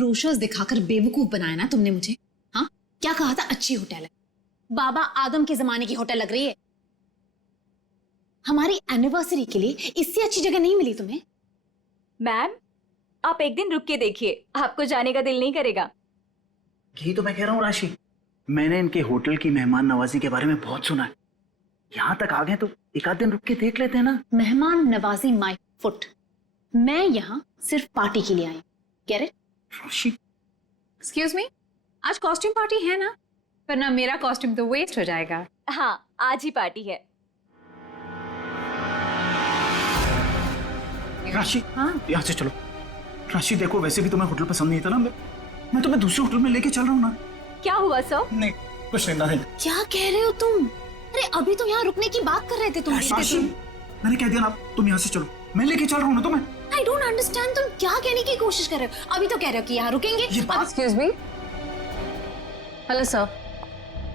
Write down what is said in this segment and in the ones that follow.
Brochures दिखाकर बेवकूफ बनाया ना तुमने मुझे। हाँ, क्या कहा था? अच्छी होटल है, बाबा आदम के जमाने की होटल लग रही है। हमारी एनिवर्सरी के लिए इससे अच्छी जगह नहीं मिली तुम्हें? मैम, आप एक दिन रुक के देखिए, आपको जाने का दिल नहीं करेगा। यही तो मैं कह रहा हूँ राशि, मैंने इनके होटल की मेहमान नवाजी के बारे में बहुत सुना है। यहाँ तक आ गए तो एक आध दिन रुक के देख लेते हैं ना। मेहमान नवाजी माय फुट। मैं यहाँ सिर्फ पार्टी के लिए आई। Get it? Rashi, excuse me, आज कॉस्ट्यूम पार्टी है ना? वरना मेरा कॉस्ट्यूम तो वेस्ट हो जाएगा। हाँ, आज ही पार्टी है। राशि, हाँ, यहाँ से चलो। राशि देखो, वैसे भी तुम्हें होटल पसंद नहीं था ना, मैं तुम्हें दूसरे होटल में लेके चल रहा हूँ ना। क्या हुआ सर? नहीं, कुछ नहीं। क्या कह रहे हो तुम? अरे अभी तो यहाँ रुकने की बात कर रहे थे तुम। राशि, मैंने कह दिया ना, तुम यहाँ से चलो, मैं लेके चल रहा हूँ ना तुम्हें। आई डोंट अंडरस्टैंड, तुम क्या कहने की कोशिश कर रहे हो? अभी तो कह रहे हो कि यहाँ रुकेंगे। Excuse me. Hello sir.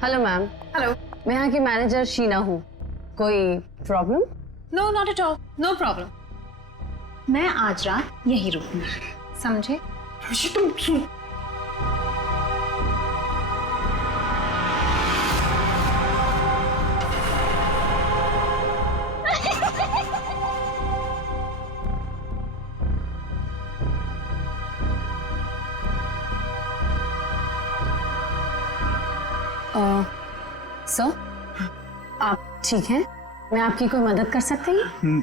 Hello ma'am. Hello. मैं यहाँ की मैनेजर शीना हूँ। कोई problem? No, not at all, no problem. मैं आज रात यहीं रुकूंगी, समझे? राशि तुम सुन। सर, आप ठीक हैं? मैं आपकी कोई मदद कर सकती हूँ?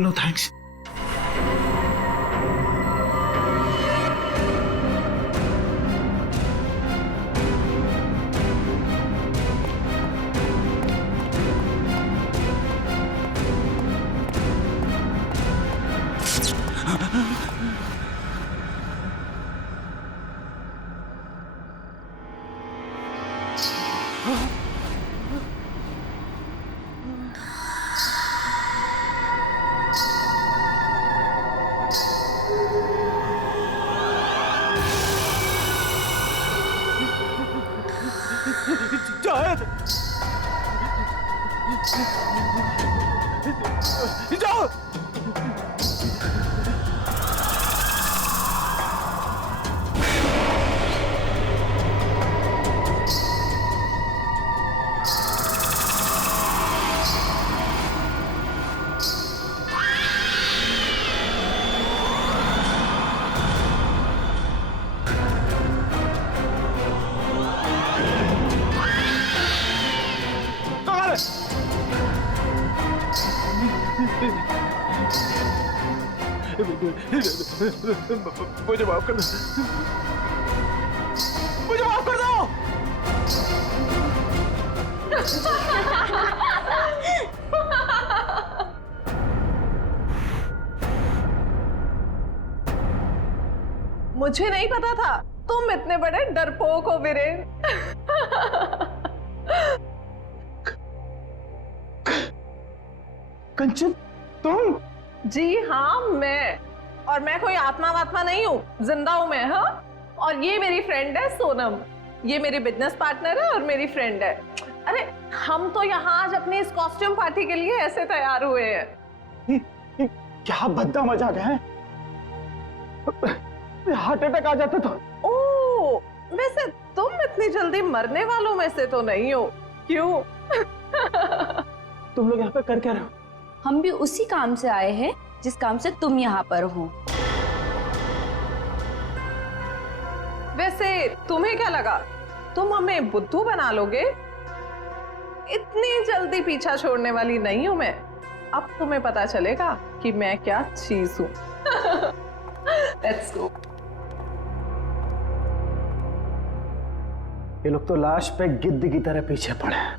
No thanks. जाओ। मुझे माफ कर दो, मुझे माफ कर दो। मुझे नहीं पता था तुम इतने बड़े डरपोक हो वीरेन। कंचन, तुम? जी हाँ, और मैं कोई आत्मा वात्मा नहीं हूँ, जिंदा हूँ मैं। हाँ, और ये मेरी फ्रेंड है सोनम। ये मेरी बिजनेस पार्टनर है और मेरी फ्रेंड है। अरे हम तो यहाँ आज अपनी इस कॉस्ट्यूम पार्टी के लिए ऐसे तैयार हुए हैं। क्या भद्दा मजाक है? हार्ट अटैक आ जाता तो। ओह, वैसे तुम इतनी जल्दी मरने वालों में से तो नहीं हो, क्यों? तुम लोग यहाँ पे कर क्या रहे हो? हम भी उसी काम से आए हैं जिस काम से तुम यहाँ पर हो। वैसे तुम्हें क्या लगा तुम हमें बुद्धू बना लोगे? इतनी जल्दी पीछा छोड़ने वाली नहीं हूं मैं। अब तुम्हें पता चलेगा कि मैं क्या चीज हूं। Let's go. ये लोग तो लाश पे गिद्ध की तरह पीछे पड़े हैं।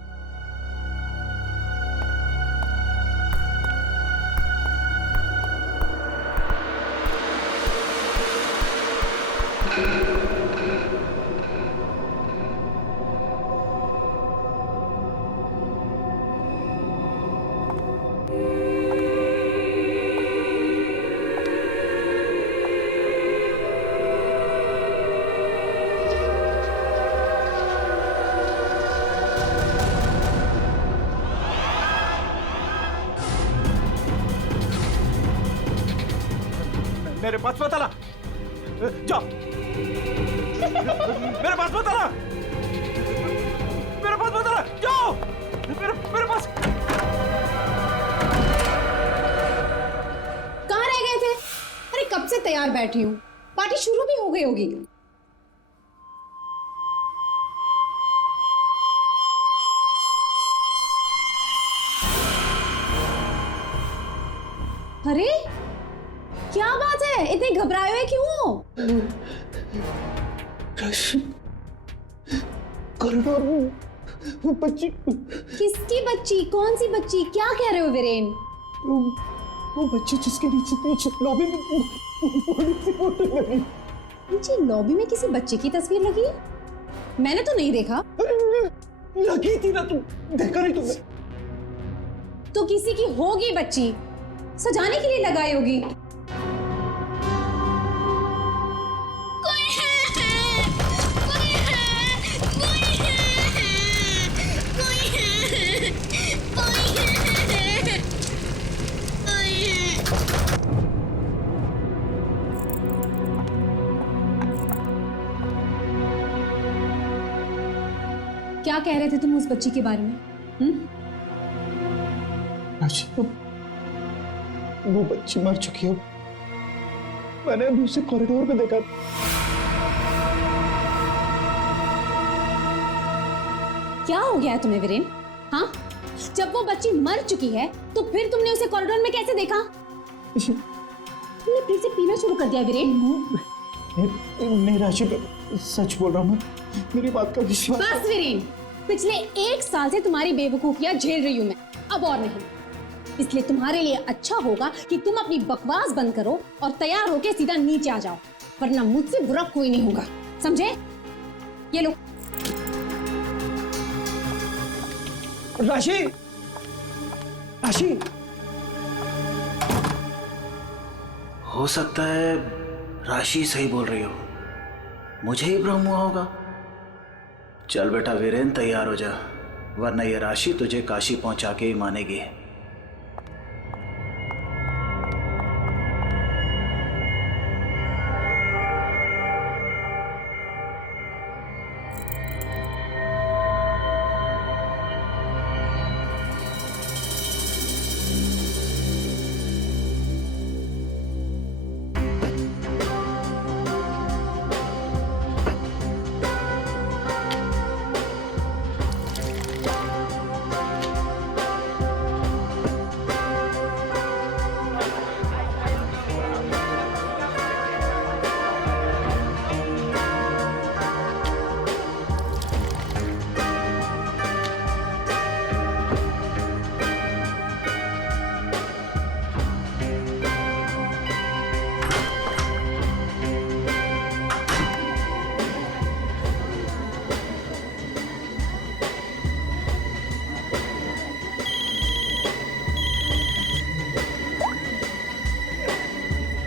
मेरे पास पता ला, जाओ। मेरे पास मत आना, मेरे पास मत आना, जाओ। मेरे पास। कहाँ रह गए थे? अरे कब से तैयार बैठी हूँ, पार्टी शुरू भी हो गई होगी। अरे क्या बात है, इतने घबराए हुए क्यों हो? कॉरिडोर में वो बच्ची, किसकी बच्ची? कौन सी बच्ची? क्या कह रहे हो वीरेन? वो बच्ची जिसके नीचे लॉबी में बड़ी सी फोटो लगी। नीचे लॉबी में किसी बच्चे की तस्वीर लगी है? मैंने तो नहीं देखा। लगी थी ना, तुम देखा नहीं तुमने? तो किसी की होगी बच्ची, सजाने के लिए लगाई होगी। क्या कह रहे थे तुम उस बच्ची के बारे में? वो बच्ची मर चुकी है। मैंने अभी उसे कॉरिडोर में देखा। क्या हो गया है तुम्हें वीरेन? हाँ, जब वो बच्ची मर चुकी है तो फिर तुमने उसे कॉरिडोर में कैसे देखा? तुमने फिर से पीना शुरू कर दिया वीरेन? नहीं राशि, सच बोल रहा हूँ, मेरी बात का विश्वास। बस वीरेन, पिछले 1 साल से तुम्हारी बेवकूफियां झेल रही हूं मैं, अब और नहीं। इसलिए तुम्हारे लिए अच्छा होगा कि तुम अपनी बकवास बंद करो और तैयार होके सीधा नीचे आ जाओ, वरना मुझसे बुरा कोई नहीं होगा, समझे? ये लो। राशि, राशि, हो सकता है राशि सही बोल रही हो, मुझे ही भ्रम हुआ होगा। चल बेटा वीरेन, तैयार हो जा, वरना ये राशि तुझे काशी पहुंचा के ही मानेगी।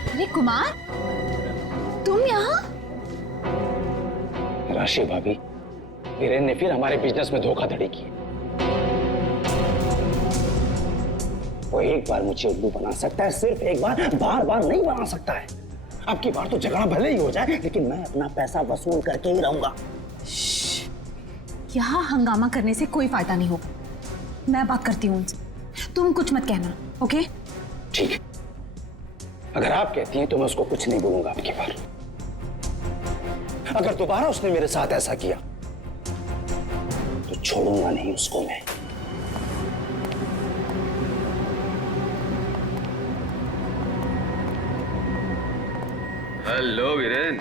अरे कुमार, तुम यहाँ? राशि भाभी, वीरेन ने फिर हमारे बिजनेस में धोखाधड़ी की। वो एक बार मुझे उल्लू बना सकता है, सिर्फ एक बार, बार बार नहीं बना सकता है। अब की बार तो झगड़ा भले ही हो जाए, लेकिन मैं अपना पैसा वसूल करके ही रहूंगा। यहाँ हंगामा करने से कोई फायदा नहीं होगा, मैं बात करती हूँ उनसे, तुम कुछ मत कहना, ओके? ठीक है, अगर आप कहती हैं तो मैं उसको कुछ नहीं बोलूंगा आपकी बार। अगर दोबारा उसने मेरे साथ ऐसा किया तो छोड़ूंगा नहीं उसको मैं। हेलो वीरेन।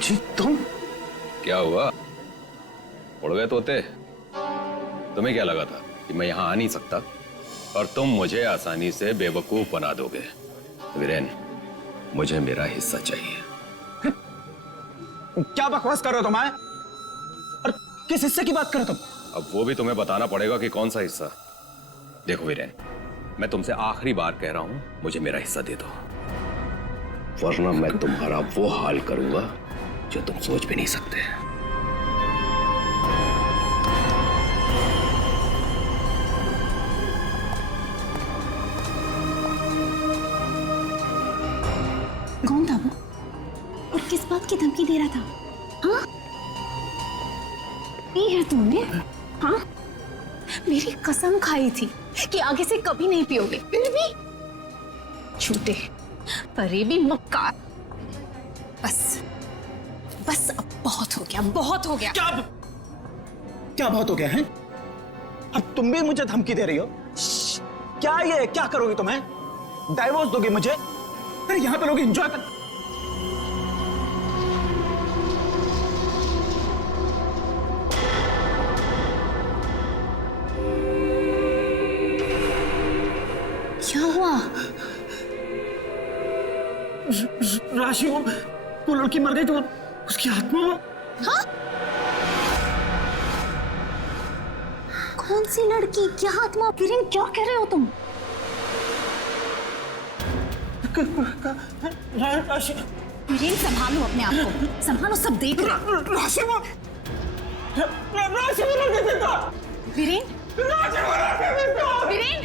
जी तुम? क्या हुआ, उड़ गए तोते? तुम्हें क्या लगा था कि मैं यहां आ नहीं सकता और तुम मुझे आसानी से बेवकूफ बना दोगे? वीरेन, मुझे मेरा हिस्सा चाहिए। क्या बकवास कर रहे हो तुम? और किस हिस्से की बात कर रहे हो तुम? अब वो भी तुम्हें बताना पड़ेगा कि कौन सा हिस्सा। देखो वीरेन, मैं तुमसे आखिरी बार कह रहा हूं, मुझे मेरा हिस्सा दे दो, वरना मैं तुम्हारा वो हाल करूंगा जो तुम सोच भी नहीं सकते। की धमकी दे रहा था? हाँ, ये है तुमने? हाँ, मेरी कसम खाई थी कि आगे से कभी नहीं पियोगे, फिर भी झूठे, फरेबी मक्कार। बस बस अब बहुत हो गया, बहुत हो गया। क्या बहुत हो गया है? अब तुम भी मुझे धमकी दे रही हो? क्या ये क्या करोगी तुम्हें? डाइवोर्स दोगे मुझे? अरे यहाँ पे लोग एंजॉय कर। क्या हुआ? राशि, वो लड़की मर गई तो उसकी आत्मा। हाँ? कौन सी लड़की? क्या आत्मा? वीरेन, क्या कह रहे हो तुम? राशि, वीरेन, संभालो अपने आप को, संभालो, सब देख रहे हैं। राशि वो लड़की जिंदा। वीरेन, राशि वो लड़की जिंदा। वीरेन,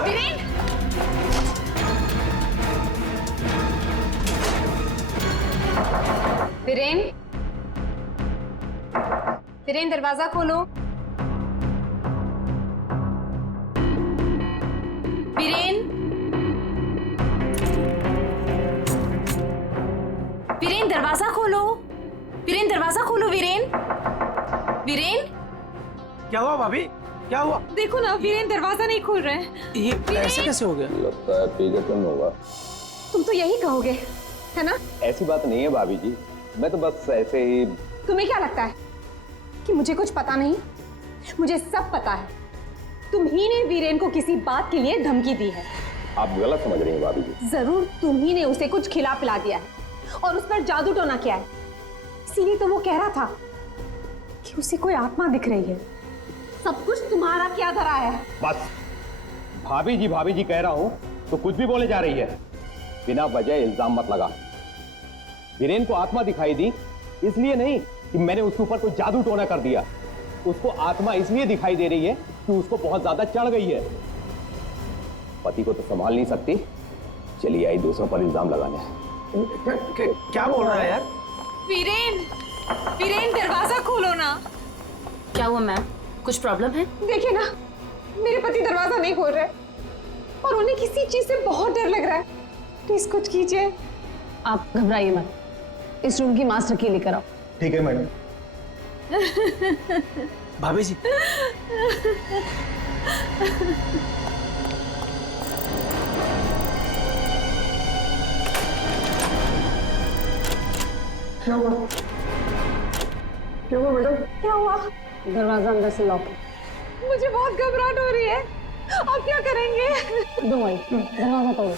वीरेन, वीरेन, वीरेन, दरवाजा खोलो। वीरेन, वीरेन, दरवाजा खोलो। वीरेन, दरवाजा खोलो। वीरेन, वीरेन, क्या हुआ भाभी? क्या हुआ? देखो ना, वीरेन दरवाजा नहीं खोल रहे हैं। ये ऐसे कैसे हो गया? लगता है पीगतन होगा। तुम तो यही कहोगे, है ना? ऐसी बात नहीं है भाभी जी, मैं तो बस ऐसे ही। तुम्हें क्या लगता है कि मुझे कुछ पता नहीं? मुझे सब पता है। तुम ही ने वीरेन को किसी बात के लिए धमकी दी है। आप गलत समझ रही हैं भाभी जी। जरूर तुम ही ने उसे कुछ खिला पिला दिया है और उस पर जादू टोना किया है। इसीलिए तो वो कह रहा था कि उसे कोई आत्मा दिख रही है। सब कुछ तुम्हारा क्या धरा है? बस भाभी जी कह रहा हूं तो कुछ भी बोले जा रही है। बिना वजह इल्जाम मत लगा। वीरेन को आत्मा दिखाई दी इसलिए नहीं कि मैंने उसके ऊपर कोई जादू टोना कर दिया। उसको आत्मा इसलिए दिखाई दे रही है कि उसको बहुत ज्यादा चढ़ गई है। पति को तो संभाल नहीं सकती, चलिए आई दूसरों पर इल्जाम लगाने। क्या बोल रहा है यार? वीरेन, वीरेन, दरवाजा खोलो ना। क्या हुआ मैम? कुछ प्रॉब्लम है? देखिए ना, मेरे पति दरवाजा नहीं खोल रहे और उन्हें किसी चीज से बहुत डर लग रहा है। प्लीज कुछ कीजिए। आप घबराइए मत, इस रूम की मास्टर की लेकर आओ। ठीक है मैडम। भाभी जी, क्या हुआ? क्या हुआ मैडम? क्या हुआ? दरवाजा अंदर से लॉक। मुझे बहुत घबराहट हो रही है। आप क्या करेंगे? डोंट वरी, दरवाजा तोड़ो।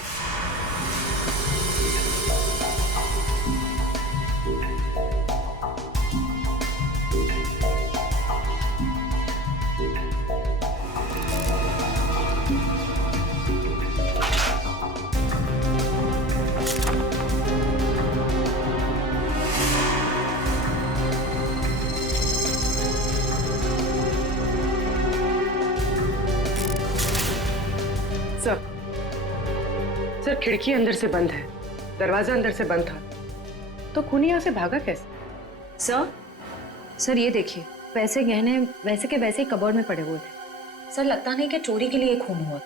सर, खिड़की अंदर से बंद है, दरवाजा अंदर से बंद था, तो खूनी यहाँ से भागा कैसे? सर ये देखिए, पैसे गहने वैसे के वैसे ही कबर्ड में पड़े हुए थे। सर लगता नहीं कि चोरी के लिए खून हुआ।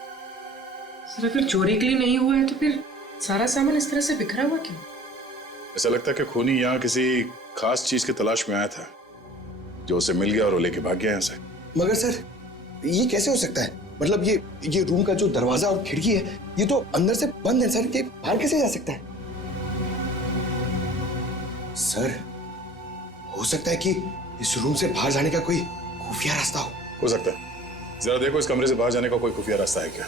सर अगर चोरी के लिए नहीं हुआ है तो फिर सारा सामान इस तरह से बिखरा हुआ क्यों? ऐसा लगता है कि खूनी यहाँ किसी खास चीज की तलाश में आया था, जो उसे मिल गया और वो लेके भाग गया यहाँ से। मगर सर, ये कैसे हो सकता है? मतलब ये रूम का जो दरवाजा और खिड़की है, ये तो अंदर से बंद है सर, ये बाहर कैसे जा सकता है? सर, हो सकता है कि इस रूम से बाहर जाने का कोई खुफिया रास्ता हो सकता है। जरा देखो इस कमरे से बाहर जाने का कोई खुफिया रास्ता है क्या?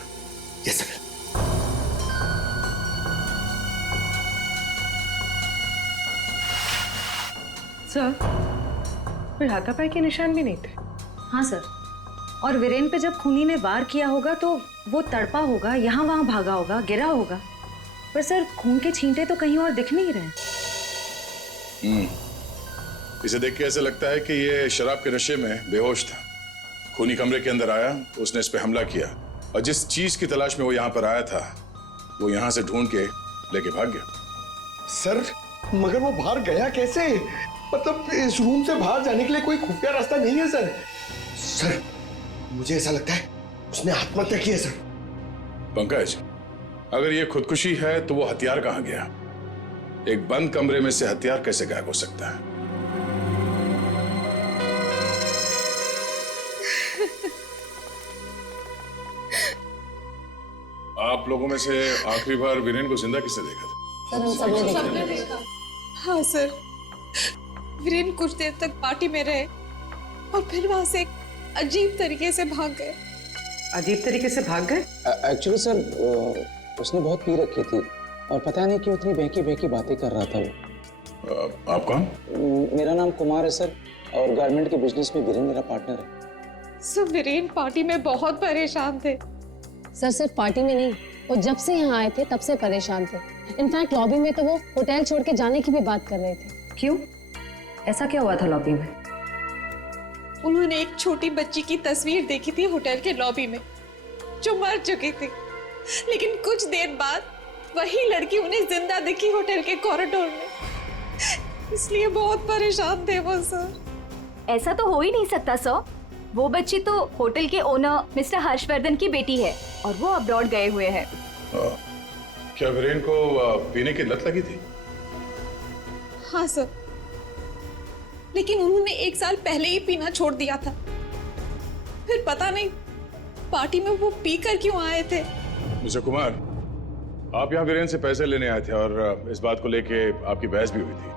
Yes sir. सर, कोई हाथापाई के निशान भी नहीं थे। हाँ सर, और वीरेन पे जब खूनी ने वार किया होगा तो वो तड़पा होगा, यहाँ वहां भागा होगा, गिरा होगा, पर सर खून के छींटे तो कहीं और दिख नहीं रहे। इसे देख के ऐसा लगता है कि ये शराब के नशे में बेहोश था। खूनी कमरे के अंदर आया, उसने इस पे हमला किया और जिस चीज की तलाश में वो यहाँ पर आया था वो यहाँ से ढूंढ के लेके भाग गया। सर मगर वो बाहर गया कैसे? मतलब इस रूम से बाहर जाने के लिए कोई खुफिया रास्ता नहीं है सर। सर मुझे ऐसा लगता है उसने आत्महत्या की है सर। पंकज, अगर ये खुदकुशी है तो वो हथियार कहाँ गया? एक बंद कमरे में से हथियार कैसे गायब हो सकता है? आप लोगों में से आखिरी बार वीरेन को जिंदा किसने देखा था? सर हम सबने देखा। हाँ सर, वीरेन कुछ देर तक पार्टी में रहे और फिर वहां से एक अजीब तरीके से भाग गए। अजीब तरीके से भाग गए? एक्चुअली सर उसने बहुत पी रखी थी और पता नहीं क्यों इतनी बहकी बहकी बातें कर रहा था वो। आप कौन? मेरा नाम कुमार है सर और गारमेंट के बिजनेस में वीरेन मेरा पार्टनर है। सर वीरेन पार्टी में बहुत परेशान थे। सर सिर्फ पार्टी में नहीं, वो जब से यहाँ आए थे तब से परेशान थे। इनफैक्ट लॉबी में तो वो होटल छोड़ के जाने की भी बात कर रहे थे। क्यों? ऐसा क्या हुआ था लॉबी में? उन्होंने एक छोटी बच्ची की तस्वीर देखी थी होटल के लॉबी में जो मर चुकी थी, लेकिन कुछ देर बाद वही लड़की उन्हें जिंदा दिखी होटल के कॉरिडोर में। इसलिए बहुत परेशान थे वो सर। ऐसा तो हो ही नहीं सकता सर। वो बच्ची तो होटल के ओनर मिस्टर हर्षवर्धन की बेटी है और वो अब्रॉड गए हुए हैं। क्या वीरेन को पीने की लत लगी थी? हाँ सर, लेकिन उन्होंने 1 साल पहले ही पीना छोड़ दिया था। फिर पता नहीं पार्टी में वो पीकर क्यों आए थे। मिस्टर कुमार, आप यहाँ वीरेन से पैसे लेने आए थे और इस बात को लेके आपकी बहस भी हुई थी।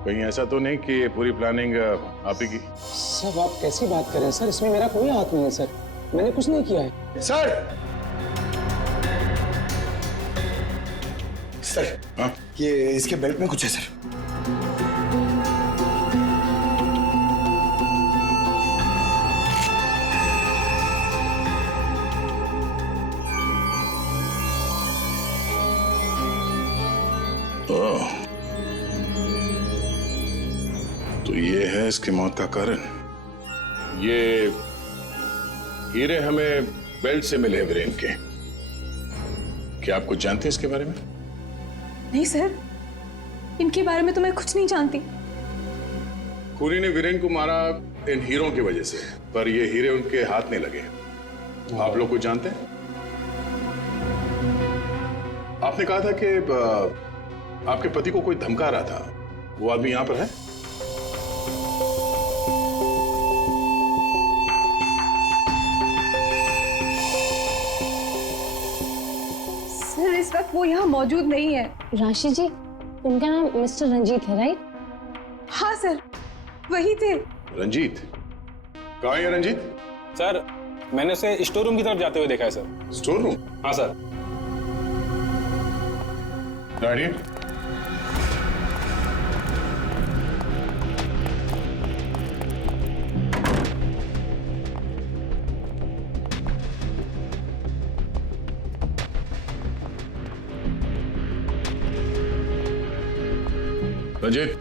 कहीं ऐसा तो नहीं कि ये पूरी प्लानिंग आप ही की? सब आप कैसी बात कर रहे हैं सर? इसमें मेरा कोई हाथ नहीं है सर, मैंने कुछ नहीं किया है। सर सर हाँ? ये इसके बेल्ट में कुछ है सर। तो ये है इसकी मौत का कारण। ये हीरे हमें बेल्ट से मिले वीरेन के। क्या आप कुछ जानते हैं इसके बारे में? नहीं सर, इनके बारे में तो मैं कुछ नहीं जानती। खूनी ने वीरेन को मारा इन हीरों की वजह से, पर ये हीरे उनके हाथ नहीं लगे। आप लोग कुछ जानते हैं? आपने कहा था कि आपके पति को कोई धमका रहा था, वो आदमी यहां पर है? सर इस वक्त वो यहाँ मौजूद नहीं है। राशि जी, उनका नाम मिस्टर रंजीत है, राइट? हाँ सर, वही थे। रंजीत? कहाँ है रंजीत? सर मैंने उसे स्टोर रूम की तरफ जाते हुए देखा है सर। Store room? हाँ सर। गाड़ी? रंजीत,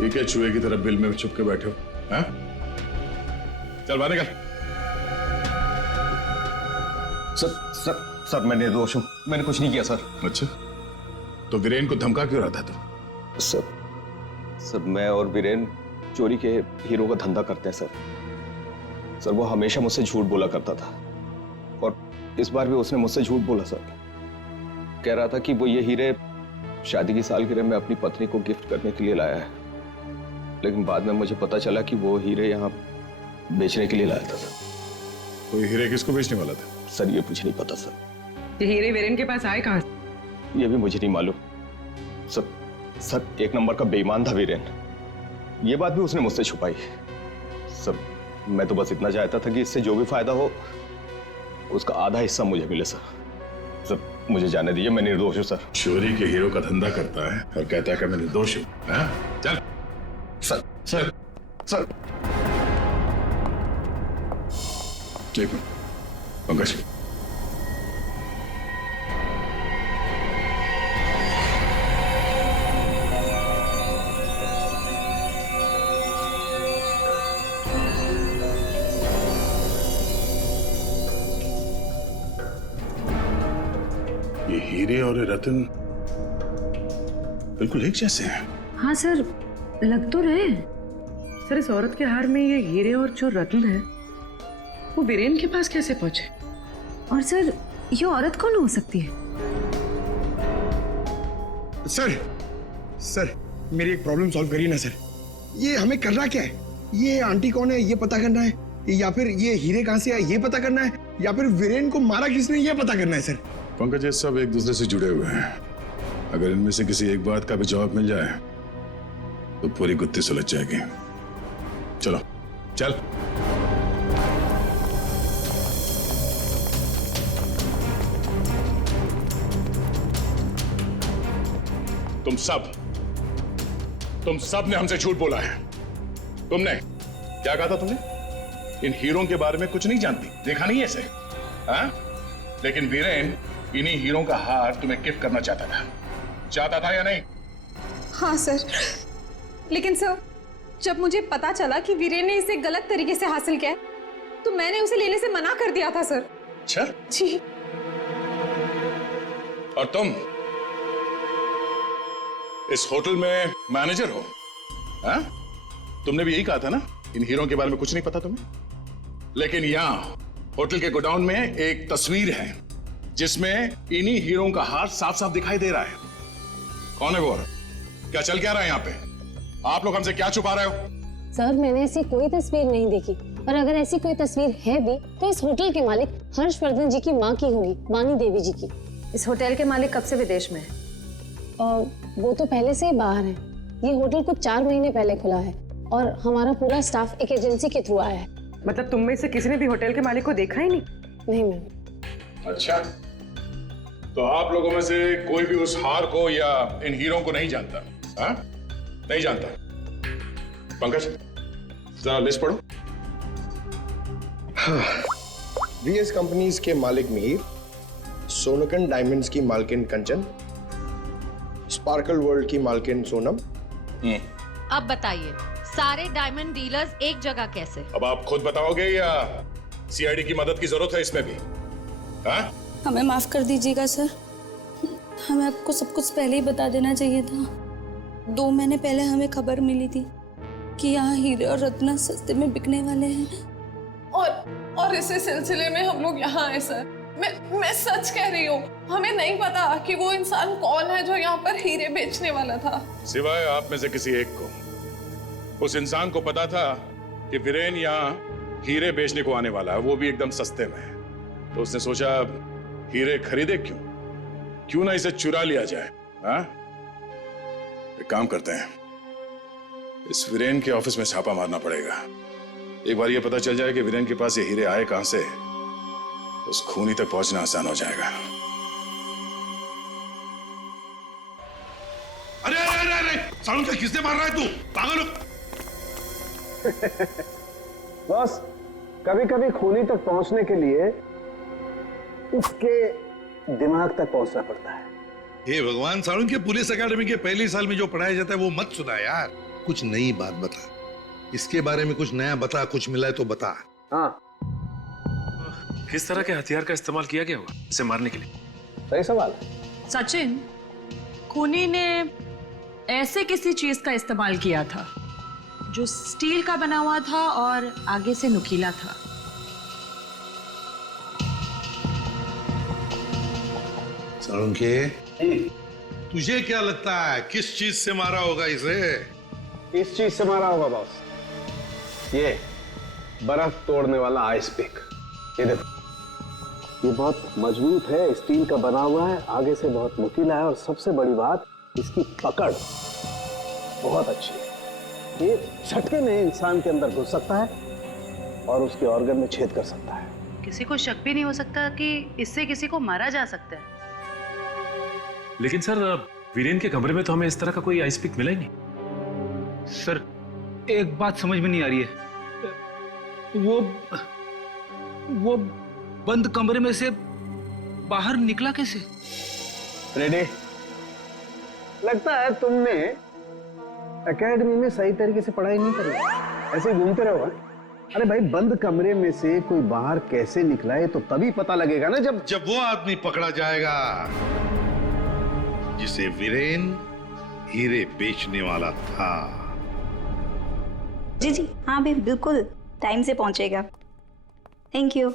ये क्या चूहे की तरफ बिल में छुप के बैठे हो? हाँ? चल बाहर निकल। सर मैं निर्दोष हूं, मैंने कुछ नहीं किया सर। अच्छा, तो वीरेन को धमका क्यों रहा था तुम? सर मैं और वीरेन चोरी के हीरो का धंधा करते हैं सर। वो हमेशा मुझसे झूठ बोला करता था और इस बार भी उसने मुझसे झूठ बोला सर। कह रहा था कि वो ये हीरे शादी की सालगिरह में अपनी पत्नी को गिफ्ट करने के लिए लाया है, लेकिन बाद में मुझे पता चला कि वो हीरे यहाँ बेचने के लिए लाया था। तो ये हीरे किसको बेचने वाला था? सर ये मुझे नहीं पता सर। ये हीरे वीरेन के पास आए कहाँ से? ये भी मुझे नहीं मालूम सर। एक नंबर का बेईमान था वीरेन, ये बात भी उसने मुझसे छुपाई। सर मैं तो बस इतना चाहता था कि इससे जो भी फायदा हो उसका आधा हिस्सा मुझे मिले सर। मुझे जाने दीजिए, मैं निर्दोष हूँ सर। चोरी के हीरो का धंधा करता है और कहता है कि मैं निर्दोष हूँ। हाँ? चल। सर सर सर एक मिनट पंकज, ये हीरे और ये रतन बिल्कुल एक जैसे हैं। हाँ सर, लग तो रहे। सर इस औरत के हार में ये हीरे और जो रत्न है वो वीरेन के पास कैसे पहुंचे? और सर ये औरत कौन हो सकती है? सर सर मेरी एक प्रॉब्लम सॉल्व करिए ना सर। ये हमें करना क्या है? ये आंटी कौन है ये पता करना है, या फिर ये हीरे कहां से आए ये पता करना है, या फिर वीरेन को मारा किसने ये पता करना है सर। पंकज, ये सब एक दूसरे से जुड़े हुए हैं। अगर इनमें से किसी एक बात का भी जवाब मिल जाए तो पूरी गुत्थी सुलझ जाएगी। चलो चल। तुम सब ने हमसे झूठ बोला है। तुमने क्या कहा था? तुमने इन हीरों के बारे में कुछ नहीं जानती, देखा नहीं ऐसे? हाँ? लेकिन वीरेन इन्हीं हीरों का हार तुम्हें गिफ्ट करना चाहता था या नहीं? हाँ सर, लेकिन सर जब मुझे पता चला कि वीरेन ने इसे गलत तरीके से हासिल किया तो मैंने उसे लेने से मना कर दिया था सर। अच्छा जी। और तुम इस होटल में मैनेजर हो? हाँ? तुमने भी यही कहा था ना, इन हीरों के बारे में कुछ नहीं पता तुम्हें। लेकिन यहां होटल के गोडाउन में एक तस्वीर है जिसमें इन्हीं हीरों का हार साफ साफ दिखाई दे रहा है। कौन है वो? क्या चल क्या रहा है यहाँ पे? आप लोग हमसे क्या छुपा रहे हो? सर मैंने ऐसी कोई तस्वीर नहीं देखी, और अगर ऐसी कोई तस्वीर है भी तो इस होटल के मालिक हर्षवर्धन जी की माँ की होगी, वाणी देवी जी की। इस होटल के मालिक कब से विदेश में है? वो तो पहले से ही बाहर है। ये होटल कुछ 4 महीने पहले खुला है और हमारा पूरा स्टाफ एक एजेंसी के थ्रू आया है। मतलब तुम में से किसी ने भी होटल के मालिक को देखा ही नहीं? नहीं मैम। अच्छा, तो आप लोगों में से कोई भी उस हार को या इन हीरों को नहीं जानता? हाँ? नहीं जानता? पंकज जरा लिस्ट पढ़ो। वीएस कंपनीज के मालिक मीर, सोनकन डायमंड्स की मालकिन कंचन, स्पार्कल वर्ल्ड की मालकिन सोनम। अब बताइए, सारे डायमंड डीलर्स एक जगह कैसे? अब आप खुद बताओगे या सीआईडी की मदद की जरूरत है इसमें भी? हाँ? हमें माफ कर दीजिएगा सर, हमें आपको सब कुछ पहले ही बता देना चाहिए था। 2 महीने पहले हमें खबर मिली थी कि यहाँ हीरे और रत्न सस्ते में बिकने वाले हैं, और इसी सिलसिले में हम लोग यहाँ आए सर। मैं सच कह रही हूँ, हमें नहीं पता कि वो इंसान कौन है जो यहाँ पर हीरे बेचने वाला था। सिवाय आप में से किसी एक को उस इंसान को पता था कि वीरेन यहाँ हीरे बेचने को आने वाला है, वो भी एकदम सस्ते में। तो उसने सोचा हीरे खरीदे क्यों ना इसे चुरा लिया जाए। हाँ? एक काम करते हैं, इस वीरेन के ऑफिस में छापा मारना पड़ेगा। एक बार ये पता चल जाए कि वीरेन के पास ये हीरे आए कहां से, उस खूनी तक पहुंचना आसान हो जाएगा। अरे अरे अरे अरे, सालून का किसने मार रहा है तू? पागल हो? बस कभी कभी खूनी तक पहुंचने के लिए उसके दिमाग तक पहुंचना पड़ता है। हे भगवान, सालून के पुलिस अकेडमी के पहले साल में जो पढ़ाया जाता है वो मत सुना यार। कुछ नई बात बता, इसके बारे में कुछ नया बता, कुछ मिला है तो बता। हाँ, किस तरह के हथियार का इस्तेमाल किया गया होगा इसे मारने के लिए? सही सवाल। सचिन, खूनी ने ऐसे किसी चीज का इस्तेमाल किया था जो स्टील का बना हुआ था और आगे से नुकीला था। सालून के, तुझे क्या लगता है किस चीज से मारा होगा इसे? इस चीज से मारा होगा बॉस, ये बर्फ तोड़ने वाला आइस पिक। ये देखो, ये बहुत मजबूत है, स्टील का बना हुआ है, आगे से बहुत नुकीला है, और सबसे बड़ी बात इसकी पकड़ बहुत अच्छी है। ये झटके में इंसान के अंदर घुस सकता है और उसके ऑर्गन में छेद कर सकता है। किसी को शक भी नहीं हो सकता कि इससे किसी को मारा जा सकता है। लेकिन सर वीरेन के कमरे में तो हमें इस तरह का कोई आइस पिक मिला ही नहीं। सर एक बात समझ में नहीं आ रही है, वो बंद कमरे में से बाहर निकला कैसे? रेडी? लगता है तुमने एकेडमी में सही तरीके से पढ़ाई नहीं करी, ऐसे ही घूमते रहो। अरे भाई, बंद कमरे में से कोई बाहर कैसे निकला है तो तभी पता लगेगा ना जब वो आदमी पकड़ा जाएगा जिसे वीरेन हीरे बेचने वाला था। जी जी हाँ भाई, बिल्कुल टाइम से पहुंचेगा। Thank you.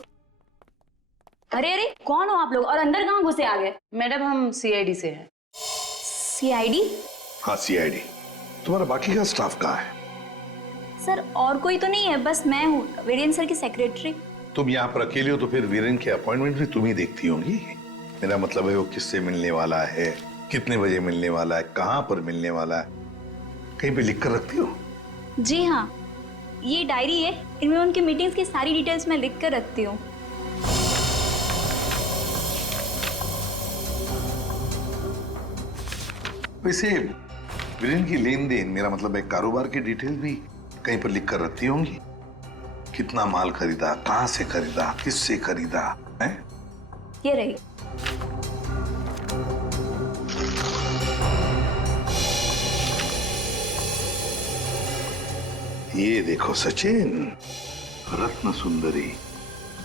अरे अरे कौन हो आप लोग और अंदर कहाँ घुसे आ गए? मैडम हम सीआईडी से हैं। सीआईडी? हाँ सीआईडी। तुम्हारा बाकी का स्टाफ कहाँ है? सर और कोई तो नहीं है, बस मैं हूँ, वीरेन सर की सेक्रेटरी। तुम यहाँ पर अकेले हो तो फिर वीरेन के अपॉइंटमेंट भी तुम ही देखती होंगी। मेरा मतलब है वो किससे मिलने वाला है, कितने बजे मिलने वाला है, कहाँ पर मिलने वाला है, कहीं पे लिख कर रखती हो? जी हाँ, ये डायरी है, इनमें उनकी मीटिंग्स की सारी डिटेल्स मैं लिख कर रखती हूँ। वैसे वीरेन की लेन देन, मेरा मतलब है कारोबार की डिटेल भी कहीं पर लिख कर रखती होंगी। कितना माल खरीदा, कहाँ से खरीदा, किससे खरीदा है? ये रही। ये देखो सचिन, रत्न सुंदरी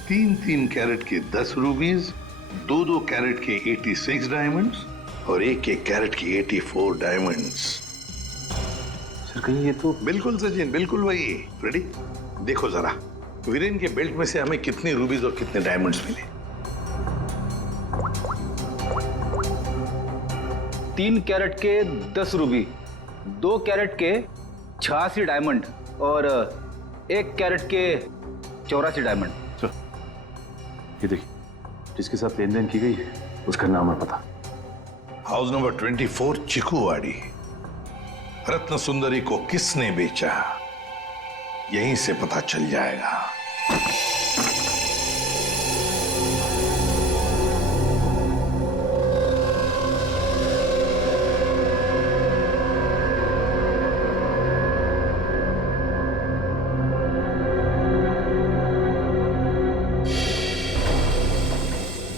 3-3 कैरेट के 10 रूबीज, 2-2 कैरेट के 86 डायमंड्स और 1-1 कैरेट की 84 डायमंड्स। सर कहीं ये तो बिल्कुल सचिन, बिल्कुल वही। रेडी? देखो जरा, वीरेन के बेल्ट में से हमें कितने रूबीज और कितने डायमंड्स मिले? 3 कैरेट के 10 रूबी, 2 कैरेट के 86 डायमंड और 1 कैरेट के 84 डायमंड। ये देखिए, जिसके साथ लेन देन की गई है उसका नाम और पता। House number 24 चिकूवाड़ी। रत्न सुंदरी को किसने बेचा, यहीं से पता चल जाएगा।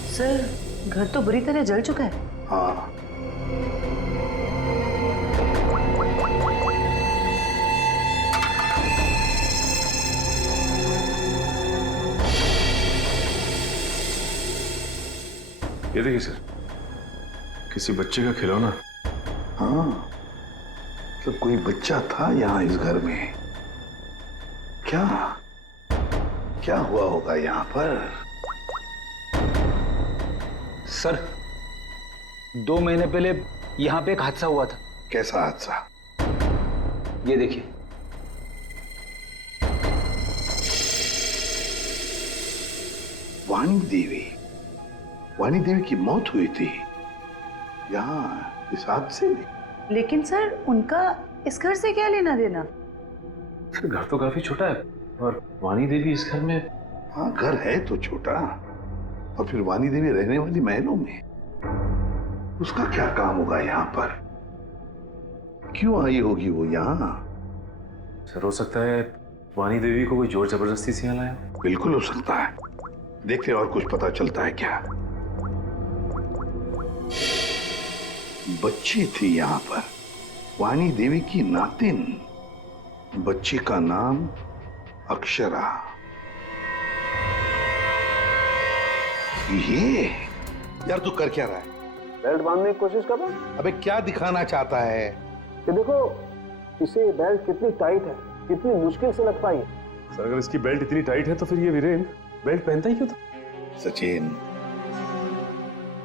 सर घर तो बुरी तरह जल चुका है। हाँ, ये देखिए सर, किसी बच्चे का खिलौना। हाँ, तो कोई बच्चा था यहाँ इस घर में। क्या क्या हुआ होगा यहाँ पर? सर 2 महीने पहले यहाँ पे एक हादसा हुआ था। कैसा हादसा? ये देखिए। वाणी देवी की मौत हुई थी यहाँ इस हादसे में। लेकिन सर उनका इस घर से क्या लेना देना? सर घर तो काफी छोटा है और वाणी देवी इस घर में। हाँ घर है तो छोटा, और फिर वाणी देवी रहने वाली महलों में। उसका क्या काम होगा यहाँ पर? क्यों आई होगी वो यहाँ? सर हो सकता है वाणी देवी को कोई जोर जबरदस्ती से यहाँ लाया। बिल्कुल हो सकता है। देखते और कुछ पता चलता है क्या? बच्ची थी यहाँ पर, वाणी देवी की नातिन। बच्ची का नाम अक्षरा। ये यार तू कर क्या रहा है? बेल्ट बांधने की कोशिश कर रहा हूं। अबे क्या दिखाना चाहता है? ये देखो, इसे बेल्ट कितनी टाइट है, कितनी मुश्किल से लग पाई है। सर अगर इसकी बेल्ट इतनी टाइट है तो फिर ये वीरेन बेल्ट पहनता ही क्यों था? सचिन,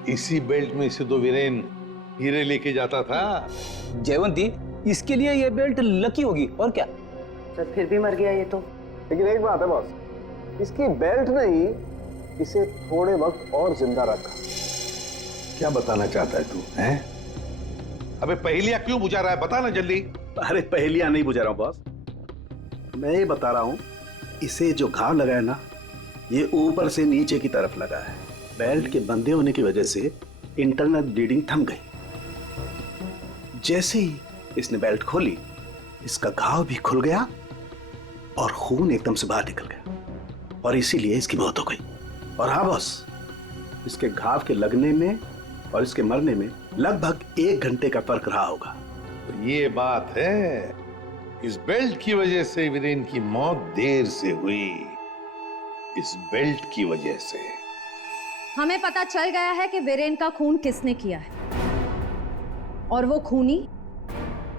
इसी बेल्ट में से तो वीरेन हीरे लेके जाता था। जयवंती, इसके लिए ये बेल्ट लकी होगी और क्या। सर फिर भी मर गया ये तो। लेकिन एक बात है बॉस, इसकी बेल्ट ने ही इसे थोड़े वक्त और जिंदा रखा। क्या बताना चाहता है तू? हैं? अबे पहेलियां क्यों बुझा रहा है? बता ना जल्दी। अरे पहेलियां नहीं बुझा रहा हूं बॉस, मैं ये बता रहा हूं, इसे जो घाव लगा है ना, ये ऊपर से नीचे की तरफ लगा है। बेल्ट के बंधे होने की वजह से इंटरनल ब्लीडिंग थम गई। जैसे ही इसने बेल्ट खोली, इसका घाव भी खुल गया और खून एकदम से बाहर निकल गया और इसीलिए इसकी मौत हो गई। और हाँ बॉस, इसके घाव के लगने में और इसके मरने में लगभग 1 घंटे का फर्क रहा होगा। तो ये बात है, इस बेल्ट की वजह से वीरेन की मौत देर से हुई, इस बेल्ट की वजह से। हमें पता चल गया है कि वीरेन का खून किसने किया है, और वो खूनी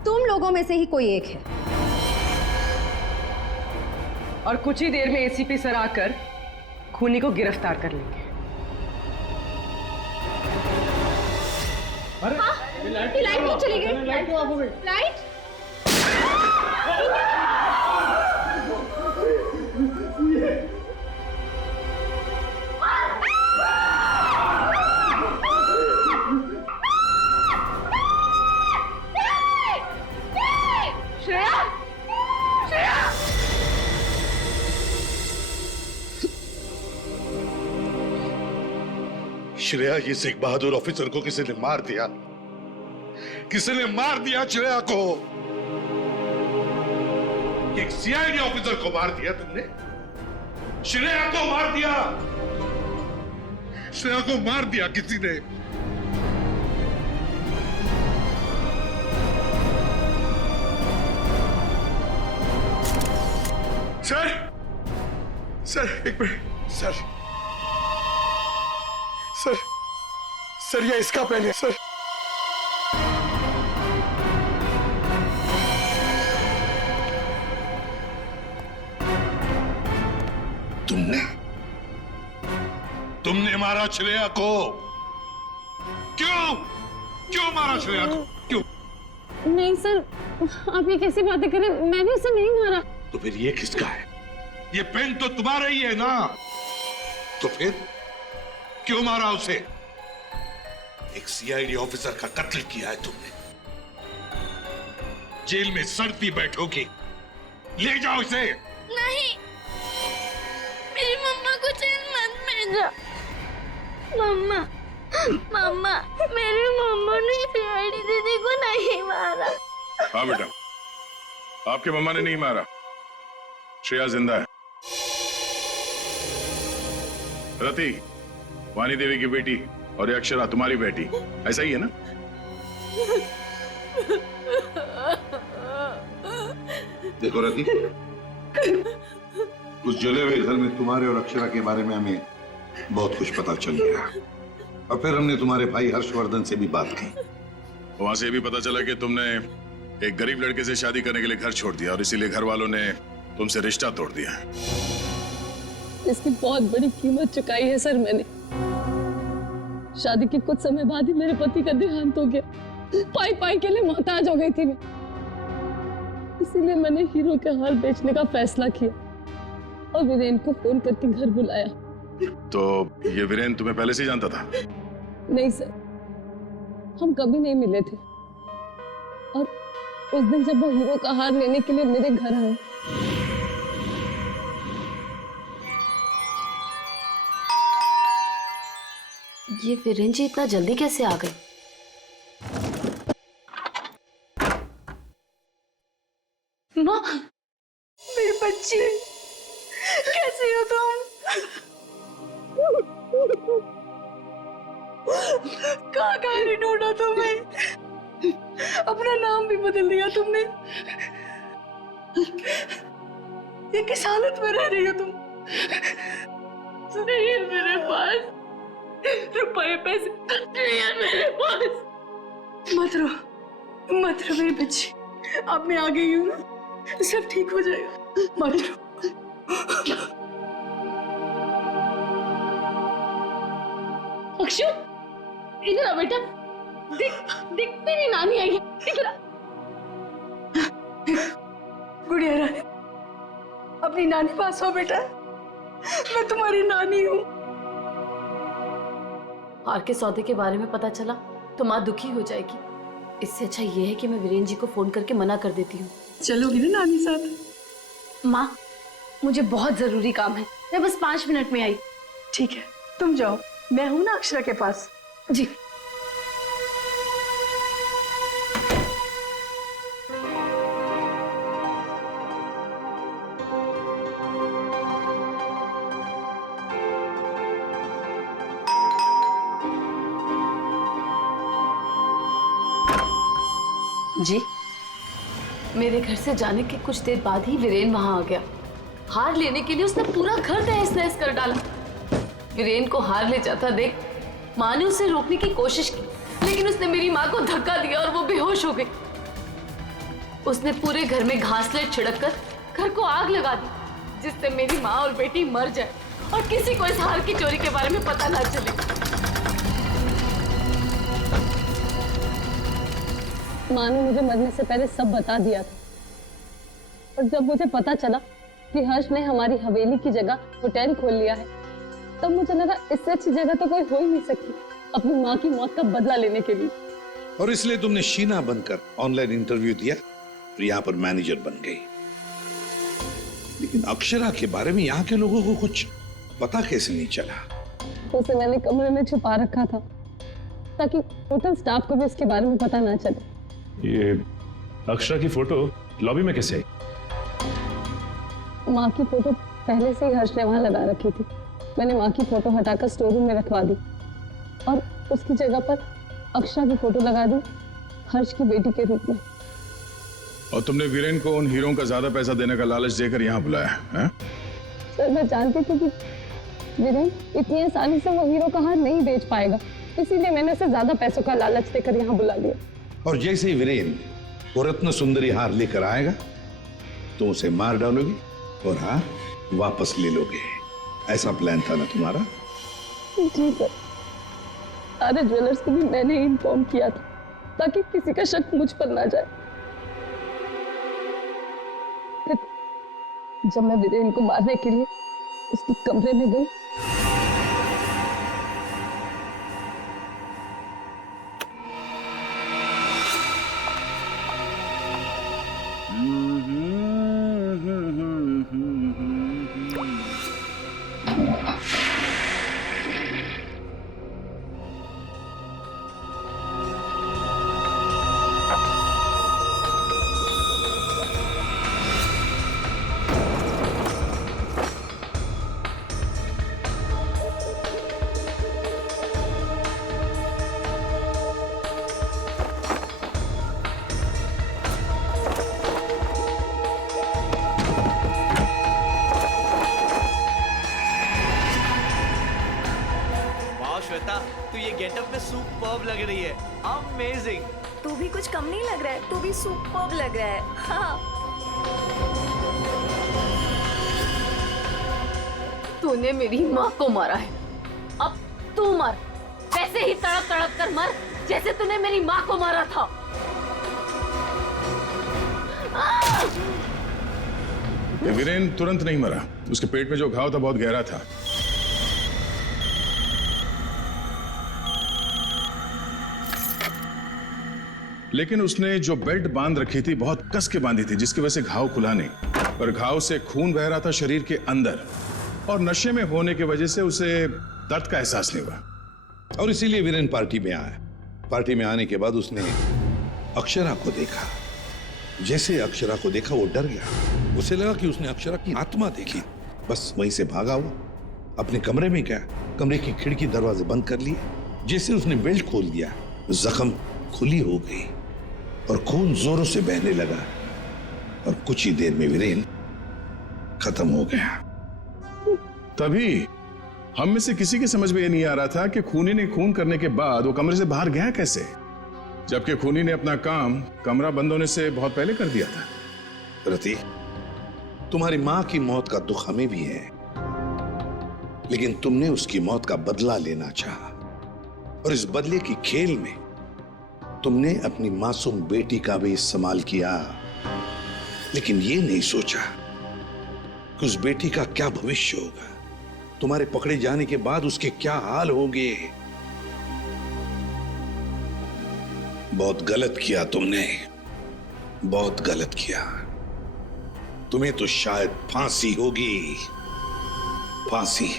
तुम लोगों में से ही कोई एक है। और कुछ ही देर में एसीपी सर आकर खूनी को गिरफ्तार कर लेंगे। ये लाइट क्यों चली गई? लाइट क्यों ऑफ हो गई? लाइट? श्रेया, ये सिख बहादुर ऑफिसर को किसी ने मार दिया, किसी ने मार दिया श्रेया को। एक सीआईडी ऑफिसर को मार दिया तुमने, श्रेया को मार दिया, श्रेया को मार दिया किसी ने। सर एक मिनट सर ये इसका पेन है सर। तुमने मारा श्रेया को? क्यों मारा श्रेया को? क्यों? नहीं सर, आप ये कैसी बातें करें, मैंने उसे नहीं मारा। तो फिर ये किसका है? ये पेन तो तुम्हारा ही है ना, तो फिर क्यों मारा उसे? एक सीआईडी ऑफिसर का कत्ल किया है तुमने, जेल में सड़ती बैठोगी, ले जाओ इसे। नहीं, मेरी मम्मा को जेल मत भेजो। मम्मा, मेरी मम्मा ने सीआईडी दीदी को नहीं मारा। हाँ बेटा, आपके मम्मा ने नहीं मारा, श्रेया जिंदा है। रति, वानी देवी की बेटी, और ये अक्षरा तुम्हारी बेटी, ऐसा ही है ना? देखो रति, उस जले हुए घर में तुम्हारे और अक्षरा के बारे में हमें बहुत कुछ पता चल गया, और फिर हमने तुम्हारे भाई हर्षवर्धन से भी बात की। वहां से भी पता चला कि तुमने एक गरीब लड़के से शादी करने के लिए घर छोड़ दिया, और इसीलिए घर वालों ने तुमसे रिश्ता तोड़ दिया। इसकी बहुत बड़ी कीमत चुकाई है सर मैंने। शादी के कुछ समय बाद ही मेरे पति का देहांत हो गया। पाई के लिए मोहताज हो गई थी मैं, इसीलिए मैंने हीरो के हार बेचने का फैसला किया और वीरेन को फोन करके घर बुलाया। तो ये वीरेन तुम्हें पहले से जानता था? नहीं सर, हम कभी नहीं मिले थे, और उस दिन जब वो हीरो का हार लेने के लिए मेरे घर आए, ये वीरेन जी इतना जल्दी कैसे आ गए? माँ, मेरी बच्ची, कैसी हो तुम? कहाँ नहीं ढूंढा तुम्हें? अपना नाम भी बदल दिया तुमने। ये किस हालत में रह रही हो तुम? नहीं है मेरे पास रुपए पैसे, नहीं है मेरे पास। मत रो मेरी बच्ची, अब मैं आ गई हूँ ना, सब ठीक हो जाएगा, मत रो। अक्षु, इधर आ बेटा, देख तेरी नानी आई है, इधर आ। गुड़िया रानी, अपनी नानी पास हो बेटा, मैं तुम्हारी नानी हूँ। हार के सौदे के बारे में पता चला तो माँ दुखी हो जाएगी। इससे अच्छा ये है कि मैं वीरेन जी को फोन करके मना कर देती हूँ। चलोगी ना नानी साथ? माँ, मुझे बहुत जरूरी काम है, मैं बस 5 मिनट में आई। ठीक है, तुम जाओ, मैं हूं ना अक्षरा के पास। जी। जी, मेरे घर से जाने के कुछ देर बाद ही वीरेन वहां आ गया। हार लेने के लिए उसने पूरा घर तहस नहस कर डाला। वीरेन को हार ले जाता देख माँ ने उसे रोकने की कोशिश की, लेकिन उसने मेरी माँ को धक्का दिया और वो बेहोश हो गई। उसने पूरे घर में घासलेट छिड़क कर घर को आग लगा दी, जिससे मेरी माँ और बेटी मर जाए और किसी को इस हार की चोरी के बारे में पता ना चले। माँ ने मुझे मरने से पहले सब बता दिया था, और जब मुझे पता चला कि हर्ष ने हमारी हवेली की जगह होटल खोल लिया है, तब मुझे लगा इससे अच्छी जगह तो कोई हो ही नहीं सकती अपनी माँ की मौत का बदला लेने के लिए। और इसलिए तुमने शीना बनकर ऑनलाइन इंटरव्यू दिया और यहाँ पर मैनेजर बन गई। लेकिन अक्षरा के बारे में यहाँ के लोगों को कुछ पता कैसे नहीं चला? उसे मैंने कमरे में छुपा रखा था ताकि होटल स्टाफ को भी उसके बारे में पता ना चले। ये अक्षरा की फोटो लॉबी में कैसे आई? माँ की फोटो पहले से ही हर्ष ने वहां लगा रखी थी। मैंने माँ की फोटो हटाकर स्टोर रूम में रखवा दी और उसकी जगह पर अक्षरा की फोटो लगा दी, हर्ष की बेटी के रूप में। और तुमने वीरेन को उन हीरों का ज्यादा पैसा देने का लालच देकर यहाँ बुलाया है? सर, मैं जानती थी कि वीरेन इतनी आसानी से वो हीरो का हार नहीं बेच पाएगा, इसीलिए मैंने उसे ज्यादा पैसों का लालच देकर यहाँ बुला लिया। और जैसे ही वीरेन वो रत्न सुंदरी हार लेकर आएगा तो उसे मार डालोगी और हार वापस ले लोगे। ऐसा प्लान था ना तुम्हारा? जी सर, सारे ज्वेलर्स को भी मैंने इन्फॉर्म किया था ताकि किसी का शक मुझ पर ना जाए। फिर जब मैं वीरेन को मारने के लिए उसके कमरे में गई, तू ये गेटअप में सुपर्ब लग रही है। अमेजिंग। तू भी कुछ कम नहीं लग रहा है, तू भी सुपर्ब लग रहा है। हाँ। तूने मेरी माँ को मारा है, अब तू मर, वैसे ही तड़प तड़प कर मर जैसे तूने मेरी माँ को मारा था। वीरेन तुरंत नहीं मरा, उसके पेट में जो घाव था बहुत गहरा था। लेकिन उसने जो बेल्ट बांध रखी थी बहुत कस के बांधी थी, जिसकी वजह से घाव खुला नहीं, पर घाव से खून बह रहा था शरीर के अंदर, और नशे में होने की वजह से उसे दर्द का एहसास नहीं हुआ। और इसीलिए वीरेन पार्टी में आया। पार्टी में आने के बाद उसने अक्षरा को देखा। जैसे अक्षरा को देखा वो डर गया। उसे लगा कि उसने अक्षरा की आत्मा देखी। बस वहीं से भागा हुआ अपने कमरे में गया, कमरे की खिड़की दरवाजे बंद कर लिए। जैसे उसने बेल्ट खोल दिया, जख्म खुली हो गई और खून जोरों से बहने लगा, और कुछ ही देर में वीरेन खत्म हो गया। तभी हम में से किसी के समझ में ये नहीं आ रहा था कि खूनी ने खून करने के बाद वो कमरे से बाहर गया कैसे, जबकि खूनी ने अपना काम कमरा बंद होने से बहुत पहले कर दिया था। रति, तुम्हारी मां की मौत का दुख हमें भी है, लेकिन तुमने उसकी मौत का बदला लेना चाहा, और इस बदले की खेल में तुमने अपनी मासूम बेटी का भी इस्तेमाल किया, लेकिन ये नहीं सोचा कि उस बेटी का क्या भविष्य होगा, तुम्हारे पकड़े जाने के बाद उसके क्या हाल होंगे। बहुत गलत किया तुमने, बहुत गलत किया। तुम्हें तो शायद फांसी होगी, फांसी।